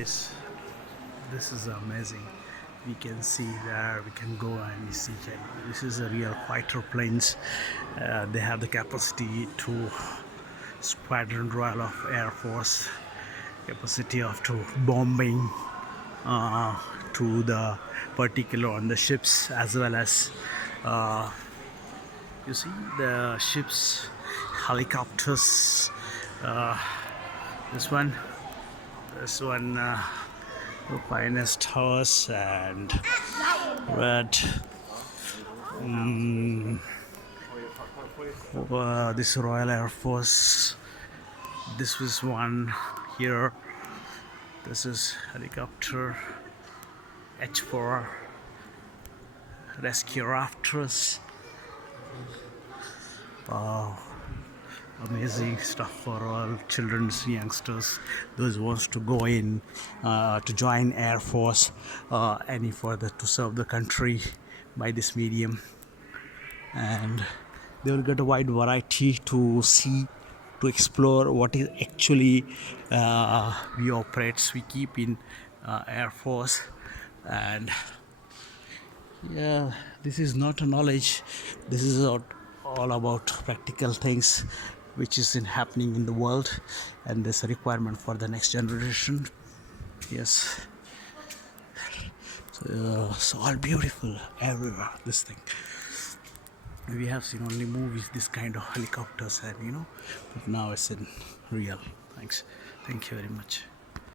Yes, this is amazing. We can see there, we can go and see that this is a real fighter planes. They have the capacity to Squadron Royal of Air Force, capacity of to bombing uh, to the particular on the ships, as well as uh, you see the ships, helicopters. Uh, this one, the finest horse and red. This Royal Air Force. This was one here. This is helicopter H4 rescue rafters. Wow, amazing stuff for all children's youngsters, those who wants to go in to join Air Force any further to serve the country by this medium, and they will get a wide variety to see, to explore what is actually we keep in Air Force. And yeah, this is not a knowledge, this is all about practical things which is happening in the world, and there's a requirement for the next generation. Yes, so it's all beautiful everywhere, this thing. We have seen only movies this kind of helicopters, and but now it's in real. Thank you very much.